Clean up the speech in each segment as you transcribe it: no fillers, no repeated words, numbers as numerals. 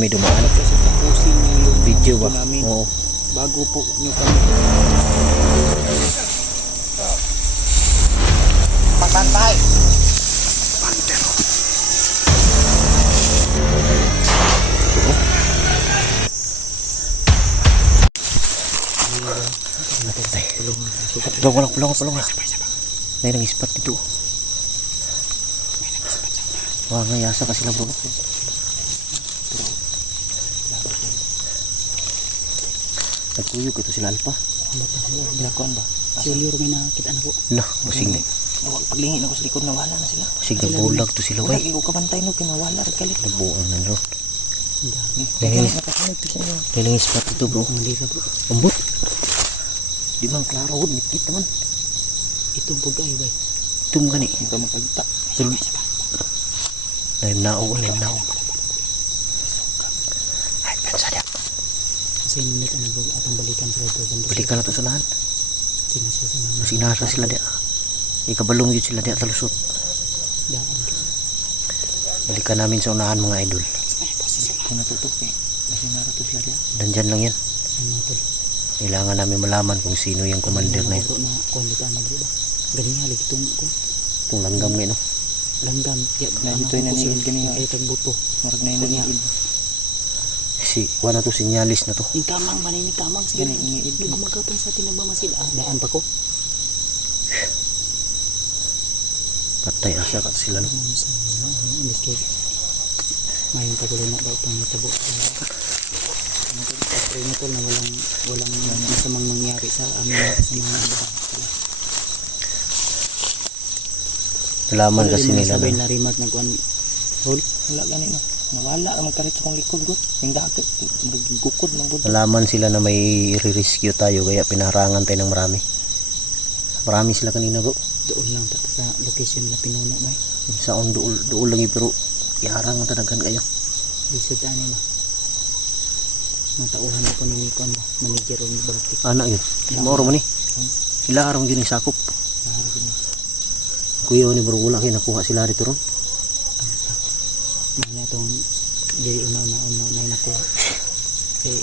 May dumaan kasi tapusin niyo yung video ba? namin Oo. bago po nyo kami Magbantay. Pulong. May nang ispat dito. Wah, ngayasa kasi lang bro. Nagkuyog ito sila Alpa. Lakuan ba? Si Olior may nakita na po. Nah, pasig na. Paglingin ako sa likod nawala na sila. Pasig na bulag to sila Wala bay. ko kabantay no kinawala rin kalit. Nabuang na ro. Nangis nakasunod to sa inyo. May nang ispat dito bro. Hindi ka bro. Ambot. Di man klaro hod mitkit naman. Itong pagkain ba? Tum gani. Hindi ka makagita. Pero lain nao. Ay, pensa dia. Kasi minute na bro atong balikan sila to. Balikan na to sa lahan. Sinasasa naman. Masinara sila dia. Ikabalong yun sila dia talusot. Daan ka. Balikan namin sa unahan mga idol. Kung natutok eh. Kasi narato sila dia. Nandyan lang yan. Ano po? Kailangan namin malaman kung sino yung commander na yun. Bro na kondita na bro ba? Galing halig itong ko. Itong langgam ngayon no. Langgam. Na dito yung naniid ganyan. Ay tagbuto. Marag na yung naniid. Si wala to sinyalis na to. Yung kamang ba na yung kamang? Sige na. Iniid. Hindi gumagapon sa atin na ba masil? Ah, daan pa ko. Patay asa kat sila no. Ano sa mga kay ngayon tagulo na daw itong natabo. Pag-pray na to na walang masamang mangyari sa amin sa mga iba. Nalaman kasi nila Sabay na na remote nag-on hole. Wala gani na. Nawala ang magkalit sa kong likod ko. Yung dagat. Magigukod ng buto. nalaman sila na may i-rescue tayo kaya pinaharangan tayo ng marami. Marami sila kanina bro. Doon lang tata sa location na pinuno ba? Sa on dool lang pero iharang talagan kayo. Lisod ani ba? Matauhan ako ni Nikon ba? Manager ng Baltic. Anak yun. Mauro mo ni. Hilarang yun yung sakop. Kuya ni bro wala kayo nakuha sila rito ron. Mga itong diri una na nakuha. Eh,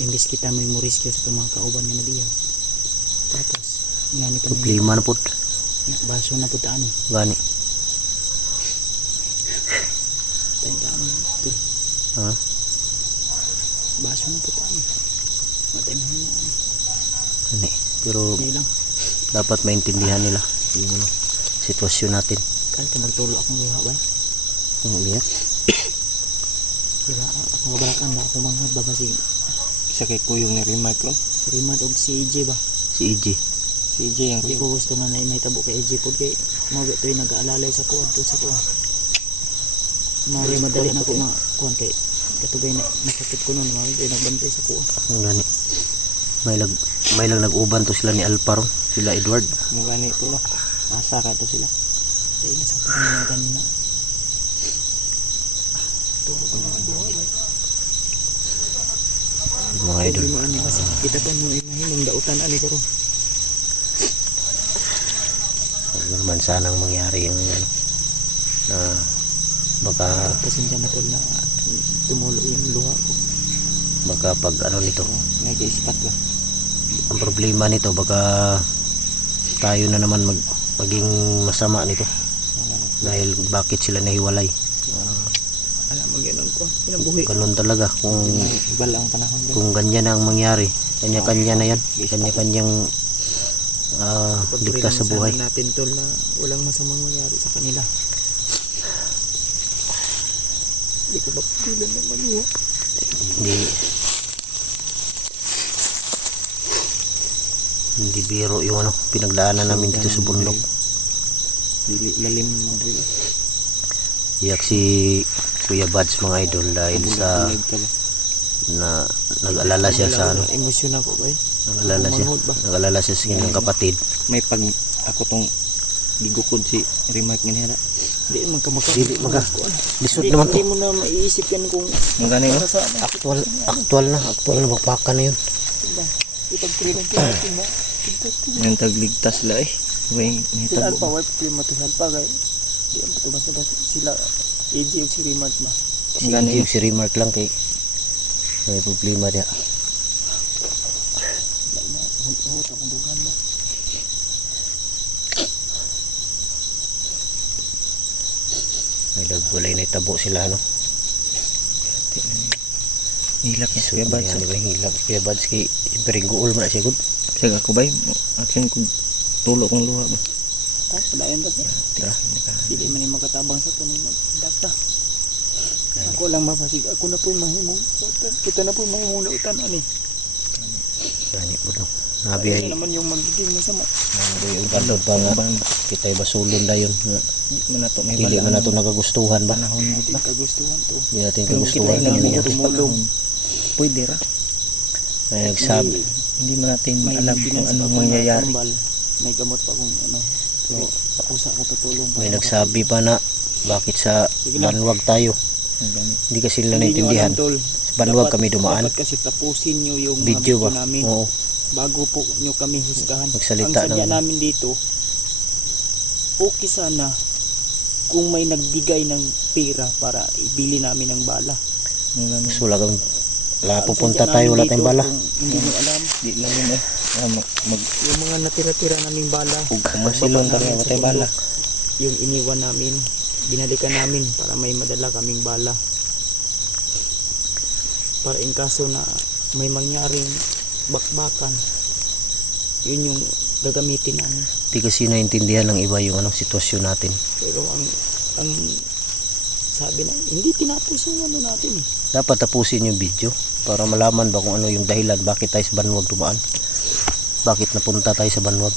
imbis kita may mo rescue sa itong mga kauban nga nabiyag. Tapos, nga ni Problema na po. baso na po taan eh. Gani. Tayo taan eh. Ha? Baso na po taan eh. Matay mo na ano. Gani. Pero Hindi lang. dapat maintindihan nila yung ano, sitwasyon natin. Kahit magtulo akong luha ba? Ano niya? Diba, ako kabalakan ba ako manghod ba kasi Isa kay kuyong ni Remark ko. si Rimad o si EJ ba? Si EJ. Si EJ yung Hindi ko gusto na may tabo kay EJ po kay mga ito yung nag-aalalay sa kuwan to sa tuwa. Mga madali na po mga kuwan kay katugay na nakakit ko nun mga ito nagbantay sa kuwan. Gani. May lang nag-uban to sila ni Alparo, sila Edward. Mga gani ito no. Asa ka ito sila. Tayo na sa mga kanina. Turo ko na Mga idol. Hindi mo ani kasi kita pa mo imahilong dautan ali ko ron. Ano naman sanang mangyari yung ano, na baka Pasensya na po na tumulo yung luha ko. pag ano nito, Nag-i-spot lang. ang problema nito baka tayo na naman maging masama nito dahil bakit sila nahiwalay. Alam mo gano'n ko. Pinabuhi. Ganun talaga kung Iba lang ang panahon din. kung ganyan ang mangyari, kanya-kanya na yan, kanya-kanyang ligtas sa buhay. Pag-pray natin tol na walang masamang mangyari sa kanila. Hindi ko mapigilan ng maluha. Hindi biro yung ano pinagdaanan namin dito sa bundok. Dili lalim dili. Iyak si Kuya Bads mga idol dahil sa na nag-alala siya sa ano, Emosyon ako ba eh. nag-alala siya sa kanyang kapatid. May pag ako tong gigukod si Remark ni Hera. Hindi man ka Dili maka lisod naman to. Hindi mo na maiisip yan kung Mga gani no. Actual na bakbakan na yun. ipag-pray ng kinatin ba? Yung tagligtas sila eh. Way Sila nahitabo. pa wife ko yung matuhal pa kaya di ang patubas na ba sila AJ o si Rimart ba? Si Gani. Indy, si Remark lang kay may problema dia. Hot akong dugan ba? May walay na itabo sila no. Hilak niya So, Kuya Bads. yan, diba, hilak Kuya Bads kay siyempre guol man na siya gud. Sige ako ba? Akin kung tulo kong luha ba? Ah, padayon ba siya? Tara. Dili man yung magkatabang sa tunay na dakta. Ako lang mapasig. Ako na po yung mahimong lautan. Kita na po yung mahimong lautan. Ano eh? Gani po no. Nabi Ano ay naman yung magiging masama. yung bandod pa nga kitay basulon dayon. Hindi mo na to may Dili man nato nagagustuhan ba? panahon gud Hindi ba? kagustuhan to. Di natin Pero kagustuhan kita yun lang niya. tumulong. Pwede ra. May nagsabi, Hindi mo natin May alam kung maintenance anong pa po na mangyayari. tambal. May gamot pa kung ano. Pero usa ko tutulong. may nagsabi pa na bakit sa Sige lang. banwag tayo. Ang gani. Hindi kasi nila naintindihan. Sa banwag kami dumaan. Dapat kasi tapusin nyo yung mga Video ba? namin. Oo. Bago po nyo kami husgahan. Magsalita Ang sadya ng- namin dito, okay sana kung may nagbigay ng pera para ibili namin ng bala. Ang gani. So wala kami, wala Ang pupunta sadya tayo, namin wala dito, tayong bala. Kung hindi nyo alam, Di lang yun eh. yung mga natira-tira naming bala, Kumasilon kami, wala tayong bala. yung iniwan namin, binalikan namin para may madala kaming bala. Para in kaso na may mangyaring bakbakan, yun yung gagamitin namin. Hindi kasi naintindihan ng iba yung sitwasyon natin. Pero ang sabi na, hindi tinapos yung ano natin eh. Dapat tapusin yung video para malaman ba kung ano yung dahilan bakit tayo sa banwag dumaan. Bakit napunta tayo sa banwag.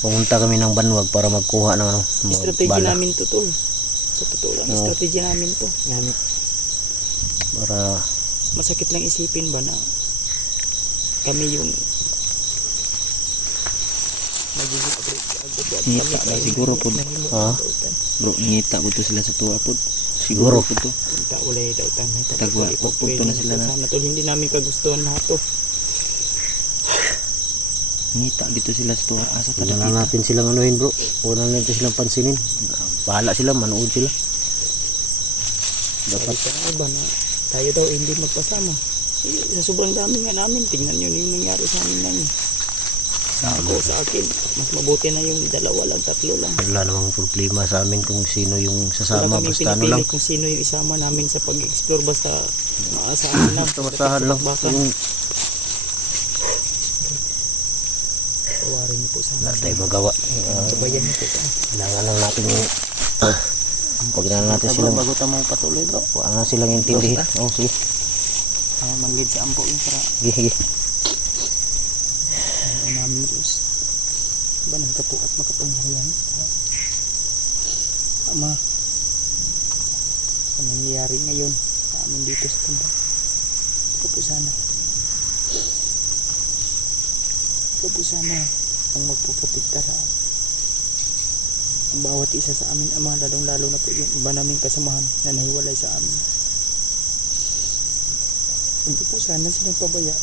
Pumunta kami ng banwag para magkuha ng mga Strategy bala. namin to tol. Sa totoo lang, Oo. strategy namin to. Para Masakit lang isipin ba na kami yung magiging agad-agad Ngita ba siguro po? Ah? Bro, ngita po to sila sa tuwa po. Siguro. po to. Punta ulay daw tang Tagwa, pagpunto na sila na. sana tol, hindi namin kagustuhan lahat to. Ngita dito sila sa tuwa. Asa wala kada na kita. natin silang anuhin bro. Wala na natin silang pansinin. Bahala sila, manood sila. Sabi Dapat sa mga iba na tayo daw hindi magpasama. Eh, sa sobrang dami nga namin, tingnan nyo yung nangyari sa amin ngayon. Ako sa akin, mas mabuti na yung dalawa lang, tatlo lang. wala namang problema sa amin kung sino yung Wala sasama. kaming Basta ano lang. pinipili kung sino yung isama namin sa pag-explore, basta maasahan lang. Basta masahan lang. Bakbakan. Yung Tawarin niyo po sana. wala tayong magawa. Sabayan niyo po sana. Kailangan lang natin yung huwag na lang natin silang Bago tayo mga patuloy bro. huwag na silang intindihin. Oh, sige. Manggid sa ampo yung para Sige, sige. ay namin Diyos. Ba nang kapo at makapangyarihan? Ama, ang nangyayari ngayon sa amin dito sa temple. Ito po sana. Ito po sana ang magpuprotekta sa ang bawat isa sa amin, Ama, lalong-lalo na po yung iba naming kasamahan na nahiwalay sa amin. Huwag po sana silang pabaya.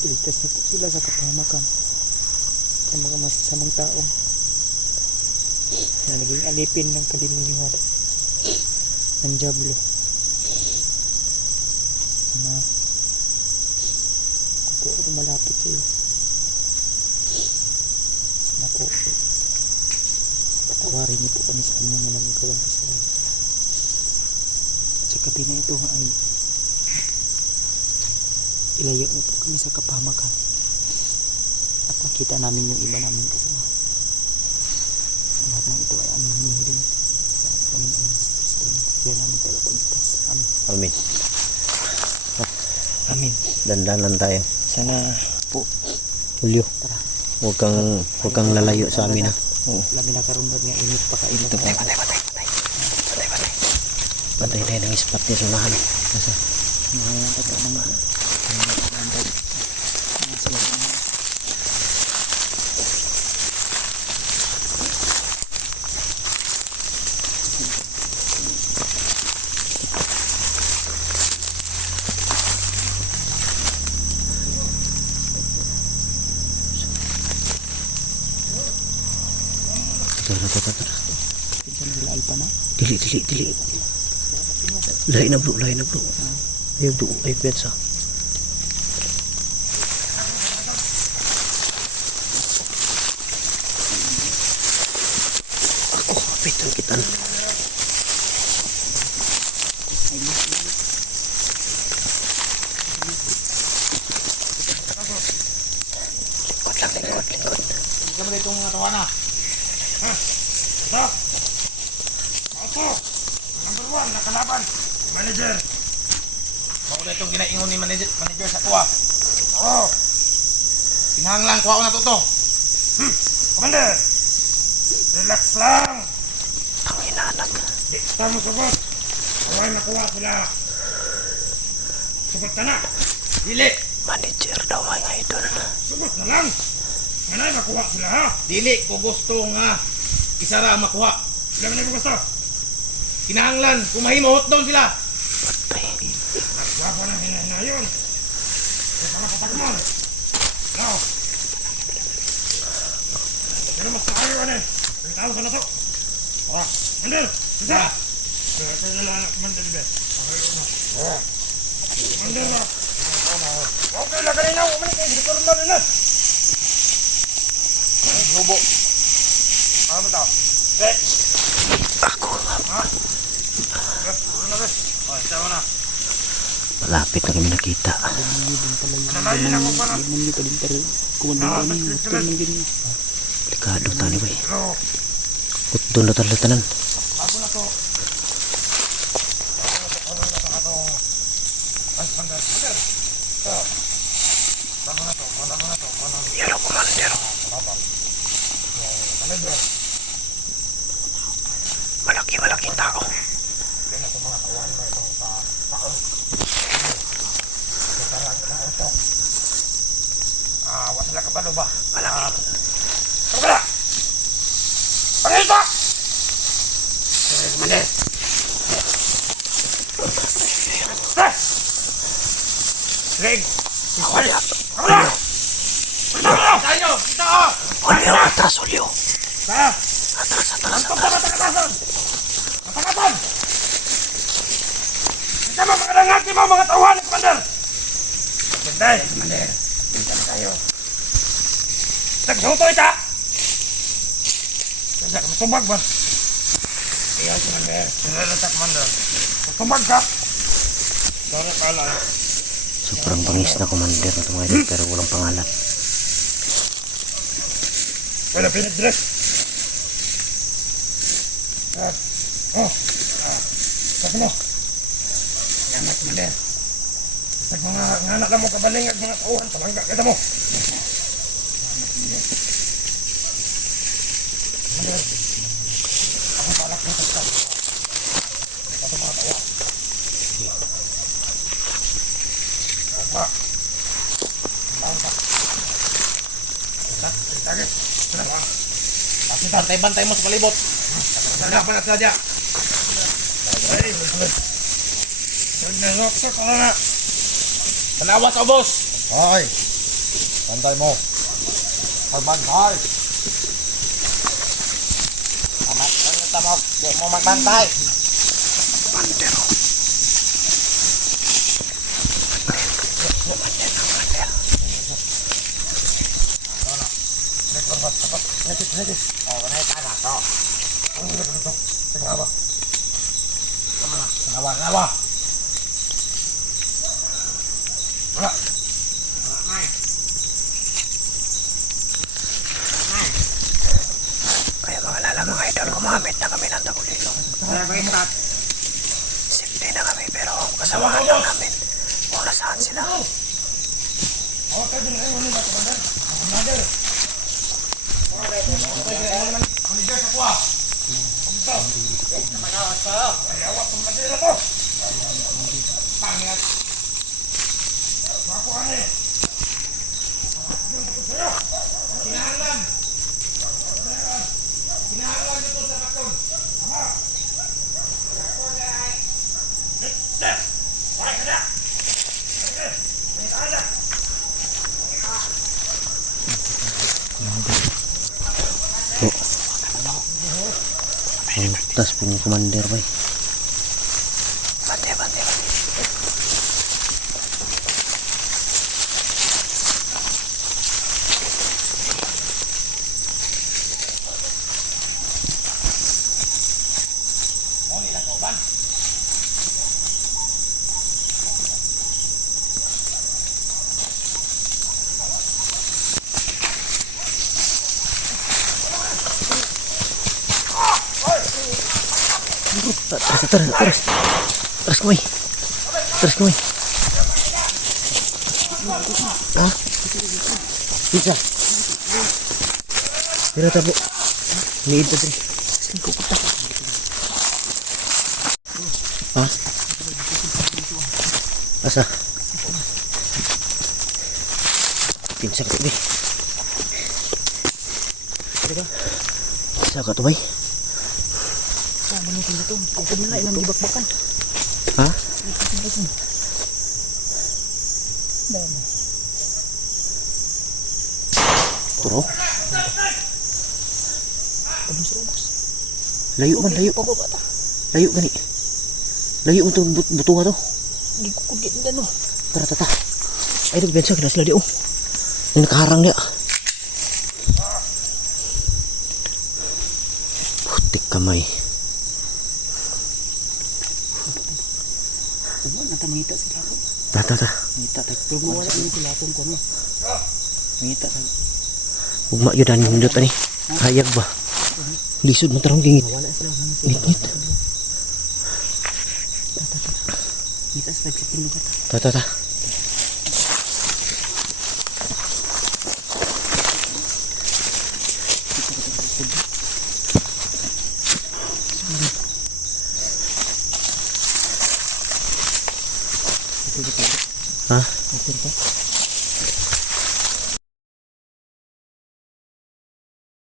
Iligtas niyo po sila sa kapahamakan ng mga masasamang tao na naging alipin ng kadiliman ng Diablo. Ama, kung po ako malapit sa iyo, na po, patawarin niyo po kami sa aming mga nagagawang kasalanan. At sa gabi na ito ay ilayo niyo po kami sa kapahamakan at makita namin yung iba namin kasama. Ang lahat ng ito ay aming hinihiling sa Panginoon Kristo na kaya namin tagapagligtas. Amen. Amen. Amin. Dandan lang tayo. Sana po. Julio, huwag kang lalayo sa amin ha. Oo. Labi na karoon nga init pa kainit. Ito po. Patay tayo ng spot niya sa unahan. Nasa? Pinsan nila Alpa na. Di Dili. Lahi na bro. Ayaw do, ayaw petsa. Ako, kapit ang kitan. Lingkod. Kamu na itong tawana. Ha? Ito. Ako. Number 1 na kalaban. Manager. Ako na itong ginaingon ni manager sa tuwa. Oo. Pinahanglang kuha ko na to. Commander. Relax lang. Ang inanak. Di ka mo sagot. Away nakuha sila. Sagot ka na. Dili. Manager daw mga idol. Sagot na lang. Anay makuha sila ha? Dili ko gusto nga isara ang makuha. Sila man ko gusto. Kinahanglan, kumahimo down sila. Patay. Nagwapa ng hinahinayon. Ito na patagmon. Now. Pero mas nakayo ano eh. Pagkatalo sa nato. Mandel, isa. Ito na lang, Mandel be. Mandel ba? Okay lang kanina. Umanik kayo, direktor na rin na. Lubo. Ano daw? Ako. Malapit na kami nakita. Delikado tani bay. Kutdo na talaga tanan. Ako na to. Yaro commander. Malaking tao. Wala ka ba ba? Malaki. Wala! Pangita! Manis! Leg! Wala. Wala! Tayo! Ito! Olyo, atras olyo. Kaya! Atras. Ito pa matakasan! Matakasan! Ito mo mga nangati mo mga tawahan, Commander! Magbanday, Commander! Pinta na tayo. Nagsuto ita! Kaya masubag ba? Iyan, Commander. Sinalata, Commander. Masubag ka! Sorry pala. Sobrang bangis na commander na mga idol pero walang pangalan. Wala pinag-dress. Sabi mo. Nganak, Commander. Sa mga nganak na mo kabalingag mga tauhan, tamangga kita mo. Commander. Ako palak mo sa tao. Ito mga tauhan. Sige. Opa. Bawang ka. Tagay. Kenapa? Bantay-bantay mo sa palibot. Sadya pa na sadya. Ay, nagnagnokso ka na. Tanawa ka, boss. Ay, bantay mo. Pagbantay. Ano mo magbantay? Commander. Oh, kanay taga to. Ang hirap nito. Tanawa. Tanawa. Wala. Kaya maalala mga idol, gumamit na kami ng tagulilong. Simple na kami pero kasamahan lang namin kung nasaan sila. Okay, din ay wala ka ba? Commander. Manager sa kuha. Kumto. Manawas ka. Ayawa sa Manila to. Pangit. Ako ani. Kinahanglan. Kinahanglan nito sa bakon. Ama. Ako na ay. Wala ka na. May taala. Ayun. Tas pong commander bay. Bante, bante, bante. Terus kemai. Terus kemai. Ah, bisa. Bila tabu. Ini itu tadi. Ah, asa. Pinsak tu, bay. Bisa kat tu, bay. Oh, benar itu. Kau mulai nang dibak-bakan. Hah? Turo. Aduh, serobos. Layu man, layu. Pababa ta. Layu gani. Layu untuk butuh tu. Gikukugit din no. Tara tata. Ay nagbensa kina sila di oh. Yung nakaharang dia. Putik kamay. Uwan nata mangita sila ko. Tata. Mangita tay pulgo wala ni sila ko no. Mangita tay. Ugma yun ang nindot ani. Hayag ba? Lisod mo tarong gingit. Wala sila nang sila. Ngit. Kita sa pagsipin lugar. Tata. Hah? Atin ta.